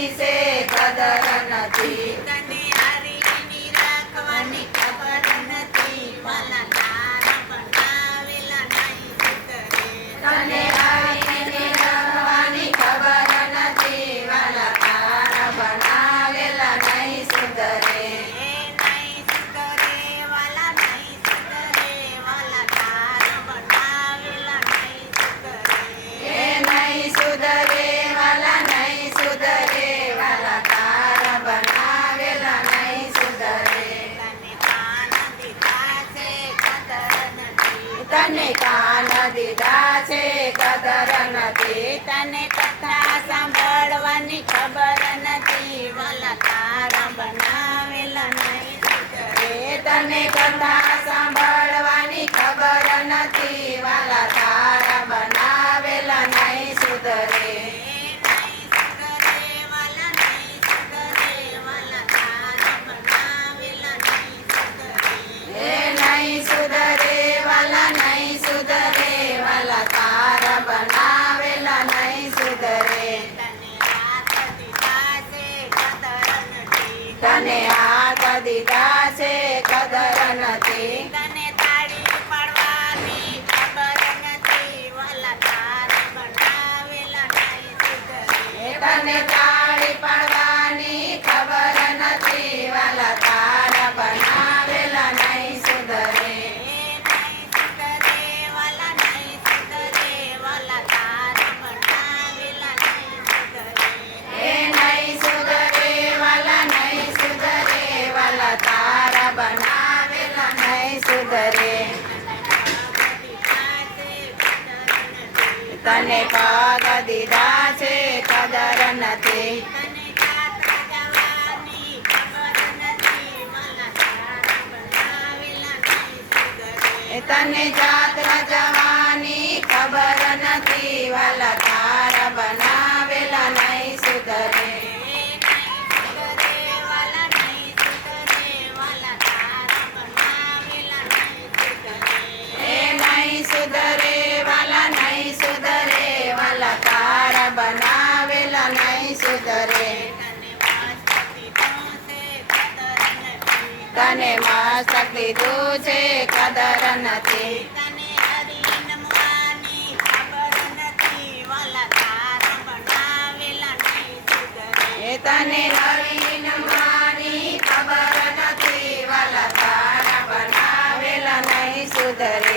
નહીં છે કદર નથી. તને હારીની રાખવાની ખબર નથી વાલા તારા બનાવેલા નહીં સુધરે. તને હારીની રાખવાની ખબર નથી વાલા તારા બનાવેલા નહીં સુધરે. એ નહીં સુધરે વાલા નહીં સુધરે વાલા તારા બનાવેલા નહીં સુધરે. એ નહીં સુધરે વાલા નહીં સુધરે વાલા તારા બનાવેલા નહીં સુધરે. તને કાન દીધા છે કદર નથી. તને કાન દીધા છે કદર નથી. તને કથા સાંભળવાની ખબર નથી વાલા તારા બનાવેલા નહીં સુધરે. તને કથા સાંભળવાની ખબર નથી વાલા તારા બનાવેલા નહીં સુધરે. એ નહીં સુધરે વાલા નહીં સુધરે વાલા તારા બનાવેલા નહીં સુધરે. તને હાથ દીધા છે કદર નથી. તને તાળી પાડવાની ખબર નથી વાલા તારા બનાવેલા નહીં સુધરે. તને તાળી પાડવાની ખબર નથી વાલા તારા બનાવેલા નહીં સુધરે. એ નહીં સુધરે વાલા નહીં સુધરે વાલા તારા બનાવેલા નહીં સુધરે. તને પગ દીધા છે કદર નથી. તને જાત્રા જવાની ખબર નથી વાલા તારા બનાવેલા નહીં સુધરે. એ નહીં સુધરે વાલા નહીં સુધરે વાલા તારા બનાવેલા નહીં સુધરે. તને મસ્તક દીધું છે કદર નથી. એ તને નવી નમવાની ખબર નથી વાલા તારા બનાવેલા નહીં સુધરે.